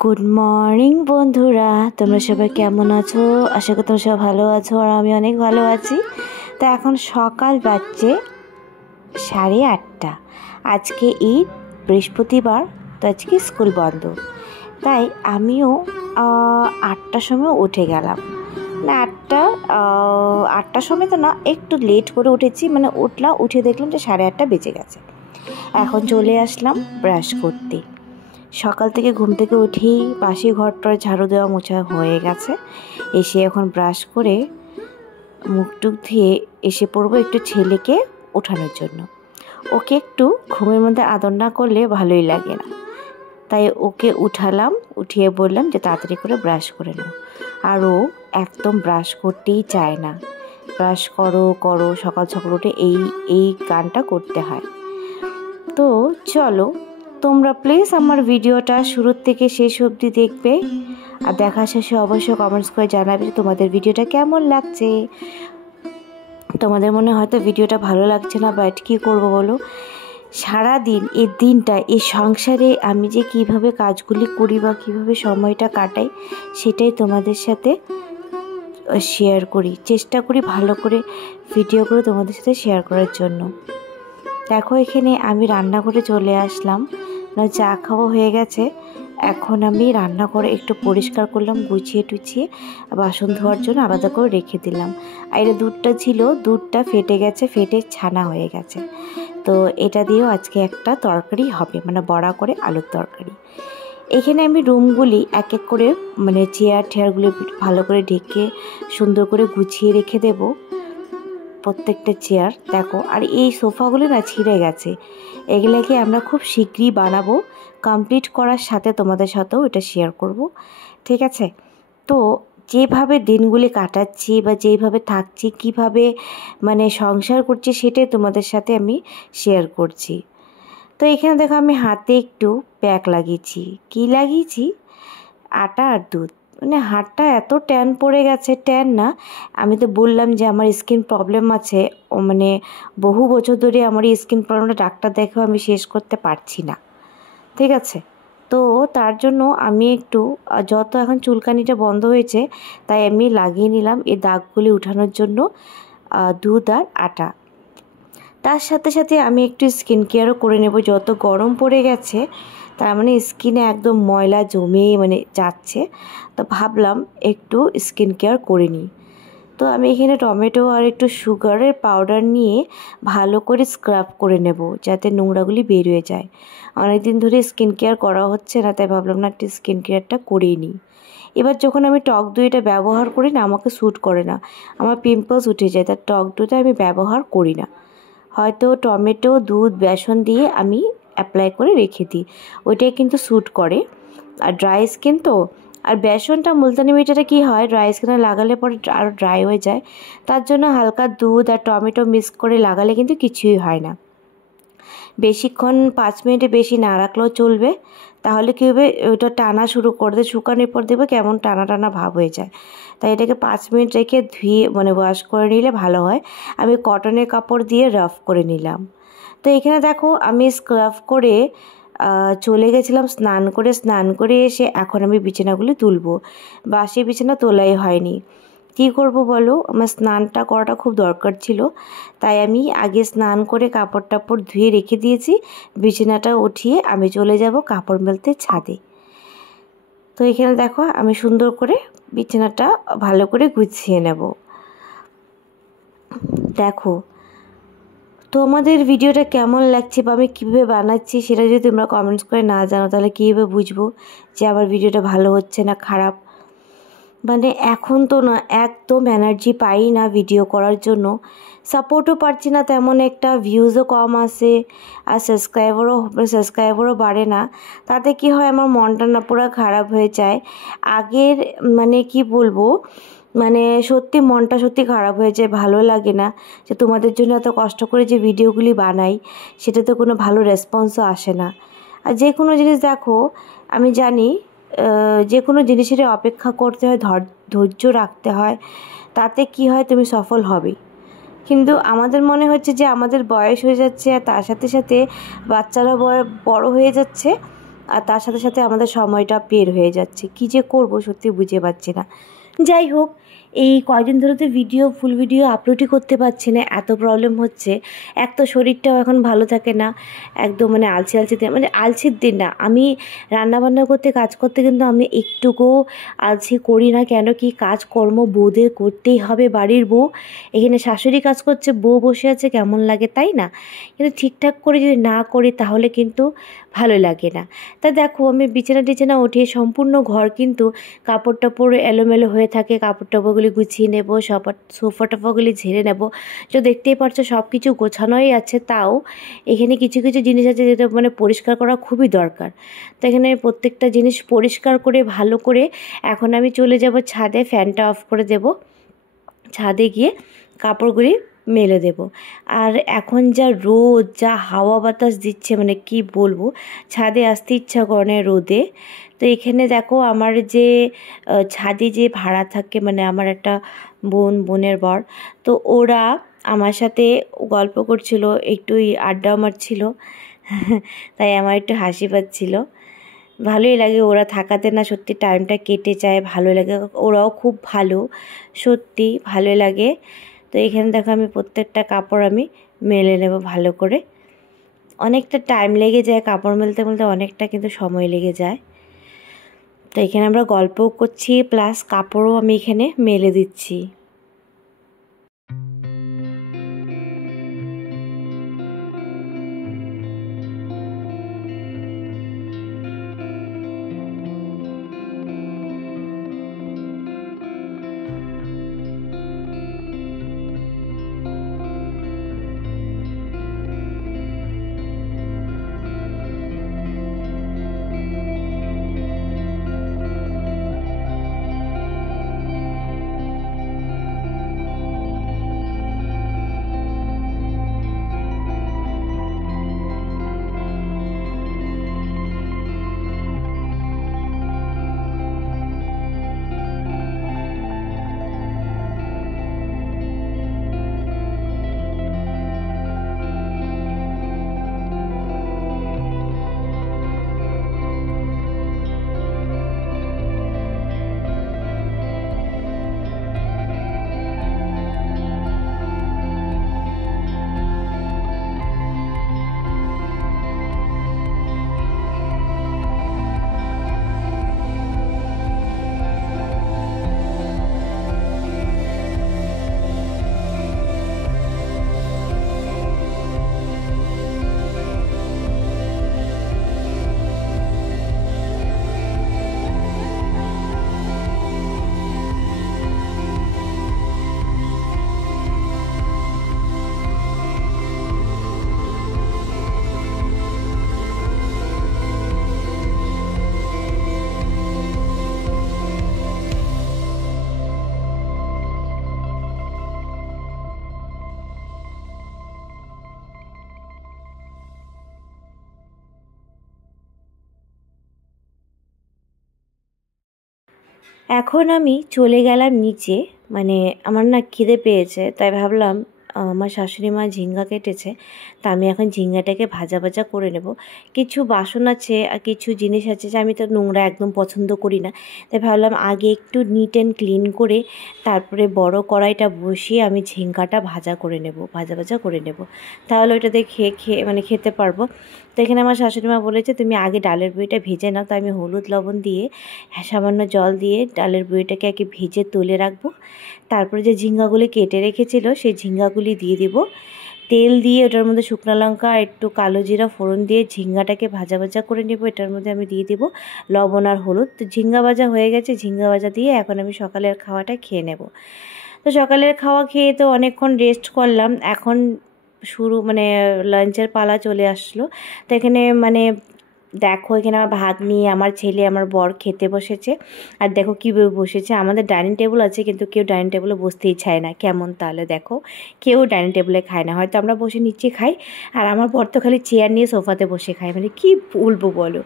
Good morning বন্ধুরা, তোমরা সবাই কেমন আছো? আশা করি তোমরা সবাই ভালো আছো আর আমি অনেক ভালো আছি। তো এখন সকাল বাজছে 8:30। আজকে ঈদ, বৃহস্পতিবার, তো আজকে স্কুল বন্ধ। তাই আমিও 8টার সময় উঠে গেলাম। না, আটটার সময় তো না, একটু লেট করে উঠেছি, মানে উঠে দেখলাম যে 8:30 বেজে গেছে। এখন চলে আসলাম ব্রাশ করতে। সকাল থেকে ঘুম থেকে উঠেই পাশে ঘরটার ঝাড়ু দেওয়া মোছা হয়ে গেছে। এসে এখন ব্রাশ করে মুখ টুক ধুয়ে এসে পড়বো একটু ছেলেকে ওঠানোর জন্য। ওকে একটু ঘুমের মধ্যে আদর না করলে ভালোই লাগে না, তাই ওকে উঠালাম। উঠিয়ে বললাম যে তাড়াতাড়ি করে ব্রাশ করে নাও। আর ও একদম ব্রাশ করতেই চায় না। ব্রাশ করো করো, সকাল সকাল উঠে এই গানটা করতে হয়। তো চলো, তোমরা প্লিজ আমার ভিডিওটা শুরু থেকে শেষ অবধি দেখবে, আর দেখা শেষে অবশ্যই কমেন্টস করে জানাবে তোমাদের ভিডিওটা কেমন লাগছে। তোমাদের মনে হয়তো ভিডিওটা ভালো লাগছে না, বাট কী করবো বলো, সারাদিন এই দিনটা এই সংসারে আমি যে কিভাবে কাজগুলি করি বা কীভাবে সময়টা কাটাই, সেটাই তোমাদের সাথে শেয়ার করি, চেষ্টা করি ভালো করে ভিডিও করে তোমাদের সাথে শেয়ার করার জন্য। দেখো, এখানে আমি রান্নাঘরে চলে আসলাম, চা খাওয়া হয়ে গেছে। এখন আমি রান্নাঘরে একটু পরিষ্কার করলাম, গুছিয়ে টুছিয়ে বাসন ধোয়ার জন্য আলাদা করে রেখে দিলাম। আর এটা দুধটা ছিল, দুধটা ফেটে গেছে, ফেটে ছানা হয়ে গেছে। তো এটা দিয়েও আজকে একটা তরকারি হবে, মানে বড়া করে আলুর তরকারি। এখানে আমি রুমগুলি এক এক করে, মানে চেয়ারগুলি ভালো করে ঢেকে সুন্দর করে গুছিয়ে রেখে দেবো, প্রত্যেকটা চেয়ার। দেখো, আর এই সোফাগুলো না ছিঁড়ে গেছে, এগুলোকে আমরা খুব শীঘ্রই বানাবো। কমপ্লিট করার সাথে তোমাদের সাথেও এটা শেয়ার করব, ঠিক আছে? তো যেভাবে দিনগুলি কাটাচ্ছি বা যেভাবে থাকছি, কিভাবে মানে সংসার করছি, সেটাই তোমাদের সাথে আমি শেয়ার করছি। তো এখানে দেখো, আমি হাতে একটু প্যাক লাগিয়েছি। কি লাগিয়েছি? আটা আর দুধ। মানে হাতটা এত ট্যান পড়ে গেছে, ট্যান না, আমি তো বললাম যে আমার স্কিন প্রবলেম আছে, মানে বহু বছর ধরে আমার এই স্কিন প্রবলেমটা ডাক্তার দেখেও আমি শেষ করতে পারছি না, ঠিক আছে? তো তার জন্য আমি একটু, যত এখন চুলকানিটা বন্ধ হয়েছে, তাই আমি লাগিয়ে নিলাম এই দাগগুলি উঠানোর জন্য দুধ আর আটা। তার সাথে সাথে আমি একটু স্কিন কেয়ারও করে নেব। যত গরম পড়ে গেছে, তার মানে স্কিনে একদম ময়লা জমে মানে যাচ্ছে, তো ভাবলাম একটু স্কিন কেয়ার করে নিই। তো আমি এখানে টমেটো আর একটু সুগারের পাউডার নিয়ে ভালো করে স্ক্রাব করে নেব, যাতে নোংরাগুলি বেরিয়ে যায়। অনেক দিন ধরে স্কিন কেয়ার করা হচ্ছে না, তাই ভাবলাম না একটু স্কিন কেয়ারটা করেই নিই। এবার যখন আমি টক দইটা ব্যবহার করি না, আমাকে স্যুট করে না, আমার পিম্পলস উঠে যায়, তার টক দইটা আমি ব্যবহার করি না। হয়তো টমেটো, দুধ, বেসন দিয়ে আমি অ্যাপ্লাই করে রেখে দিই, ওইটাই কিন্তু স্যুট করে। আর ড্রাই স্কিন তো, আর বেসনটা, মুলতানি মিঠিটা কী হয়, ড্রাই স্কিনে লাগালে পরে আরও ড্রাই হয়ে যায়, তার জন্য হালকা দুধ আর টমেটো মিক্স করে লাগালে কিন্তু কিছুই হয় না। বেশিক্ষণ 5 মিনিটে বেশি না রাখলেও চলবে, তাহলে কী হবে, ওটা টানা শুরু করে দেয়, শুকানোর পর দেবে কেমন টানা টানা ভাব হয়ে যায়। তাই এটাকে 5 মিনিট রেখে ধুয়ে মানে ওয়াশ করে নিলে ভালো হয়। আমি কটনের কাপড় দিয়ে রাফ করে নিলাম। তো এখানে দেখো, আমি স্ক্রাব করে চলে গেছিলাম স্নান করে এসে এখন আমি বিছানাগুলি তুলবো। বাসি বিছানা তোলাই হয়নি, কী করব বলো, আমার স্নানটা করাটা খুব দরকার ছিল, তাই আমি আগে স্নান করে কাপড় টাপড় ধুয়ে রেখে দিয়েছি। বিছানাটা উঠিয়ে আমি চলে যাব কাপড় মেলতে ছাদে। তো এখানে দেখো, আমি সুন্দর করে বিছানাটা ভালো করে গুছিয়ে নেব। দেখো, তো আমাদের ভিডিওটা কেমন লাগছে বা আমি কীভাবে বানাচ্ছি, সেটা যদি তোমরা কমেন্টস করে না জানো, তাহলে কীভাবে বুঝবো যে আমার ভিডিওটা ভালো হচ্ছে না খারাপ। মানে এখন তো না, একদম এনার্জি পাই না ভিডিও করার জন্য, সাপোর্টও পাচ্ছি না তেমন একটা, ভিউজও কম আসে, আর সাবস্ক্রাইবারও বাড়ে না। তাতে কি হয়, আমার মনটা না পুরো খারাপ হয়ে যায়। আগের মানে কি বলবো, মানে সত্যি মনটা সত্যি খারাপ হয়ে যায়, ভালো লাগে না যে তোমাদের জন্য এত কষ্ট করে যে ভিডিওগুলি বানাই, সেটাতে কোনো ভালো রেসপন্সও আসে না। আর যে কোনো জিনিস দেখো, আমি জানি যে কোনো জিনিসেরই অপেক্ষা করতে হয়, ধৈর্য রাখতে হয়, তাতে কি হয়, তুমি সফল হবেই। কিন্তু আমাদের মনে হচ্ছে যে আমাদের বয়স হয়ে যাচ্ছে, আর তার সাথে সাথে বাচ্চারা বড় হয়ে যাচ্ছে, আর তার সাথে সাথে আমাদের সময়টা বের হয়ে যাচ্ছে। কী যে করব সত্যি বুঝে পাচ্ছি না। যাই হোক, এই কয়দিন ধরে তো ফুল ভিডিও আপলোডই করতে পারছি না, এত প্রবলেম হচ্ছে। এক তো শরীরটাও এখন ভালো থাকে না, একদম মানে আলসির দিন না। আমি রান্নাবান্না করতে কাজ করতে কিন্তু আমি একটুকুও আলসি করি না। কেন কি কাজকর্ম বউদের করতেই হবে, বাড়ির বউ। এখানে শাশুড়ি কাজ করছে, বউ বসে আছে, কেমন লাগে তাই না? কিন্তু ঠিকঠাক করে যদি না করি তাহলে কিন্তু ভালো লাগে না। তা দেখো, আমি বিছানা উঠিয়ে সম্পূর্ণ ঘর কিন্তু কাপড় টাপড় এলোমেলো হয়ে থাকে, কাপড় টাপড়গুলি গুছিয়ে নেব, সোফা টোফাগুলি ঝেড়ে নেব। তো দেখতেই পারছো সব কিছু গোছানোই আছে, তাও এখানে কিছু কিছু জিনিস আছে যেটা মানে পরিষ্কার করা খুবই দরকার। তো এখানে প্রত্যেকটা জিনিস পরিষ্কার করে ভালো করে এখন আমি চলে যাব ছাদে, ফ্যানটা অফ করে দেব, ছাদে গিয়ে কাপড়গুলি মেলে দেব। আর এখন যা রোদ, যা হাওয়া বাতাস দিচ্ছে, মানে কি বলবো, ছাদে আসতে ইচ্ছা করে না রোদে। তো এখানে দেখো আমার যে ছাদে যে ভাড়া থাকে, মানে আমার একটা বোনের বর, তো ওরা আমার সাথে গল্প করছিল, একটুই আড্ডা মারছিল। তাই আমার একটু হাসি পাচ্ছিল। ভালোই লাগে ওরা থাকাতে, না সত্যি টাইমটা কেটে যায়, ভালো লাগে। ওরাও খুব ভালো, সত্যি ভালো লাগে। তো এখানে দেখো আমি প্রত্যেকটা কাপড় আমি মেলে নেব ভালো করে। অনেকটা টাইম লেগে যায় কাপড় মেলতে অনেকটা কিন্তু সময় লেগে যায়। তো এখানে আমরা গল্পও করছি, প্লাস কাপড়ও আমি এখানে মেলে দিচ্ছি। এখন আমি চলে গেলাম নিচে, মানে আমার না খিদে পেয়েছে, তাই ভাবলাম আমার শাশুড়ি মা ঝিঙ্গা কেটেছে, তা আমি এখন ঝিঙ্গাটাকে ভাজা ভাজা করে নেব। কিছু বাসন আছে আর কিছু জিনিস আছে যে আমি তো নোংরা একদম পছন্দ করি না, তাই ভাবলাম আগে একটু নিট অ্যান্ড ক্লিন করে তারপরে বড় কড়াইটা বসিয়ে আমি ঝিঙ্গাটা ভাজা ভাজা করে নেব, তাহলে ওইটাতে খেতে পারবো। তো এখানে আমার শাশুড়ি মা বলেছে তুমি আগে ডালের বড়িটা ভেজে নাও, তো আমি হলুদ লবণ দিয়ে সামান্য জল দিয়ে ডালের বড়িটাকে আগে ভেজে তুলে রাখবো। তারপরে যে ঝিঙ্গাগুলি কেটে রেখেছিল সেই ঝিঙ্গাগুলি দিয়ে দেবো, তেল দিয়ে ওটার মধ্যে শুকনো লঙ্কা একটু কালো জিরা ফোড়ন দিয়ে ঝিঙ্গাটাকে ভাজা ভাজা করে নেব। এটার মধ্যে আমি দিয়ে দেবো লবণ আর হলুদ। তো ঝিঙ্গা ভাজা হয়ে গেছে, ঝিঙ্গা ভাজা দিয়ে এখন আমি সকালের খাওয়াটা খেয়ে নেব। তো সকালের খাওয়া খেয়ে তো অনেকক্ষণ রেস্ট করলাম, এখন লাঞ্চের পালা চলে আসলো। তো এখানে দেখো এখানে আমার ভাগ্নি, আমার ছেলে, আমার বর খেতে বসেছে। আর দেখো কীভাবে বসেছে, আমাদের ডাইনিং টেবিল আছে কিন্তু কেউ ডাইনিং টেবিলে বসতেই চায় না। কেমন তাহলে দেখো, কেউ ডাইনিং টেবিলে খায় না, হয়তো আমরা বসে নিচে খাই, আর আমার বর তো খালি চেয়ার নিয়ে সোফাতে বসে খায়, মানে কি বলবো বলো।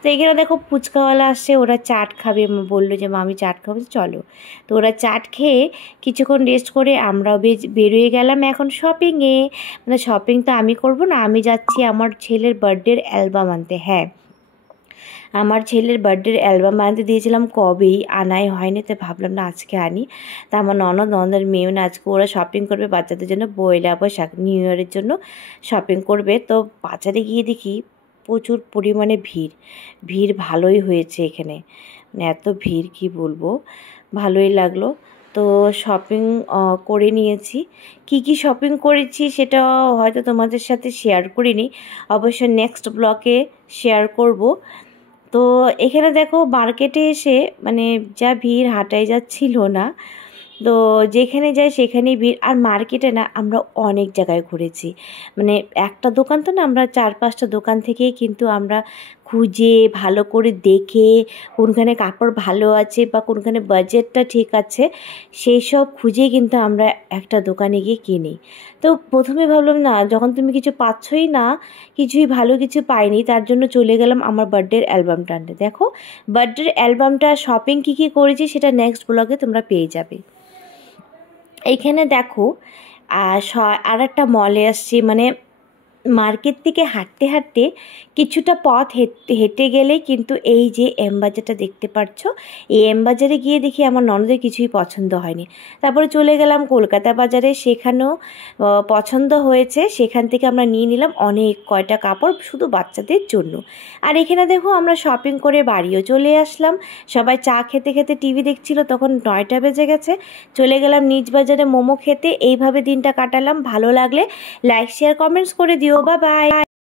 তো এখানে দেখো ফুচকাওয়ালা আসছে, ওরা চাট খাবে, বললো যে মা আমি চাট খাবো, চলো। তো ওরা চাট খেয়ে কিছুক্ষণ রেস্ট করে আমরাও বেরিয়ে গেলাম এখন শপিংয়ে। শপিং তো আমি করব না, আমি যাচ্ছি আমার ছেলের বার্থডের অ্যালবাম আনতে। হ্যাঁ, আমার ছেলের বার্থডের অ্যালবাম বানাতে দিয়েছিলাম কবেই, আনাই হয়নি, তো ভাবলাম না আজকে আনি। তা আমার ননদের মেয়েও না আজকে ওরা শপিং করবে বাচ্চাদের জন্য, পয়লা বৈশাখ নিউ ইয়ারের জন্য শপিং করবে। তো বাজারে গিয়ে দেখি প্রচুর পরিমাণে ভিড় ভালোই হয়েছে এখানে, মানে এত ভিড় কি বলবো, ভালোই লাগলো। তো শপিং করে নিয়েছি। কি শপিং করেছি সেটা হয়তো তোমাদের সাথে শেয়ার করিনি, অবশ্য নেক্সট ব্লগে শেয়ার করব। তো এখানে দেখো মার্কেটে এসে মানে যা ভিড়, হাঁটাই যাচ্ছিল না। তো যেখানে যাই সেখানেই ভিড়। আর মার্কেটে না আমরা অনেক জায়গায় ঘুরেছি, মানে একটা দোকান তো না, আমরা 4-5টা দোকান থেকেই কিন্তু আমরা খুঁজে ভালো করে দেখে কোনখানে কাপড় ভালো আছে বা কোনখানে বাজেটটা ঠিক আছে সেই সব খুঁজেই কিন্তু আমরা একটা দোকানে গিয়ে কিনি। তো প্রথমে ভাবলাম না, যখন তুমি কিছু পাচ্ছই না, কিছুই ভালো কিছু পাইনি, তার জন্য চলে গেলাম আমার বার্থডের অ্যালবামটা আনতে। দেখো বার্থডের অ্যালবামটা শপিং কী করেছি সেটা নেক্সট ব্লগে তোমরা পেয়ে যাবে। এইখানে দেখো আর একটা মলে আসছি, মানে মার্কেট থেকে হাঁটতে কিছুটা পথ হেঁটে গেলেই কিন্তু এই যে এম বাজারটা দেখতে পাচ্ছ, এই এম বাজারে গিয়ে দেখি আমার ননদের কিছুই পছন্দ হয়নি। তারপরে চলে গেলাম কলকাতা বাজারে, সেখানেও পছন্দ হয়েছে, সেখান থেকে আমরা নিয়ে নিলাম অনেক কয়টা কাপড় শুধু বাচ্চাদের জন্য। আর এখানে দেখো আমরা শপিং করে বাড়িও চলে আসলাম। সবাই চা খেতে খেতে টিভি দেখছিল, তখন 9টা বেজে গেছে। চলে গেলাম নিজ বাজারে মোমো খেতে। এইভাবে দিনটা কাটালাম। ভালো লাগলে লাইক শেয়ার কমেন্টস করে দিও। Bye bye.